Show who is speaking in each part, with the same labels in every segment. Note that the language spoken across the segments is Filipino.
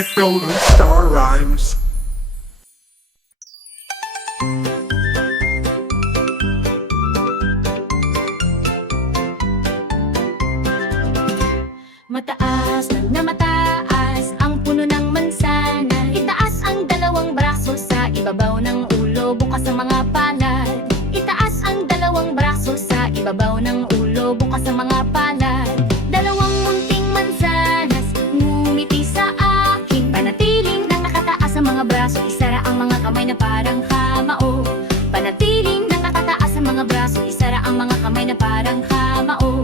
Speaker 1: with Golden Star Rhymes.
Speaker 2: Mataas ng namataas ang puno ng mansana Itaas ang dalawang braso sa ibabaw ng ulo. Bukas ang mga palad. Itaas ang dalawang braso sa ibabaw ng na parang hamao. Panatiling nakatataas ang mga braso Isara ang mga kamay na parang hamao.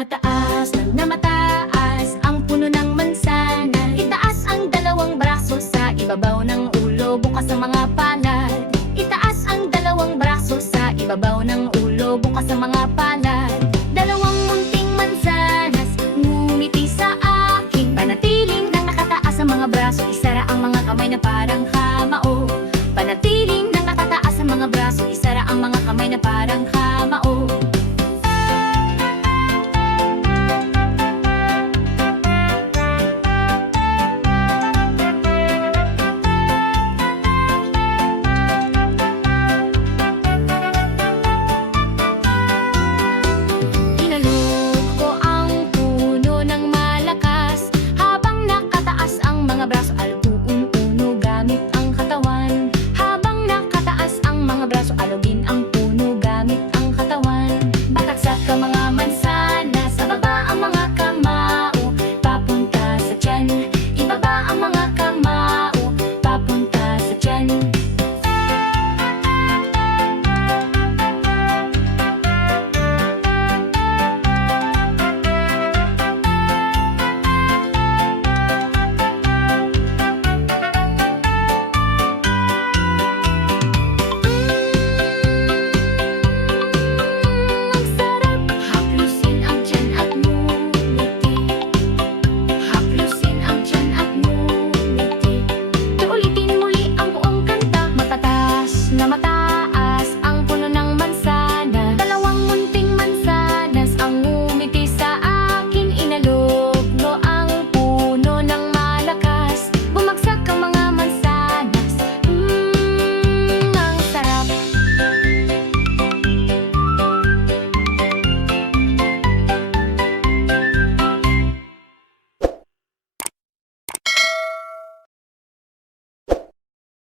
Speaker 2: Mataas ng namataas ang puno ng mansana Itaas ang dalawang braso sa ibabaw ng ulo Bukas ang mga palad. Itaas ang dalawang braso sa ibabaw ng ulo Bukas ang mga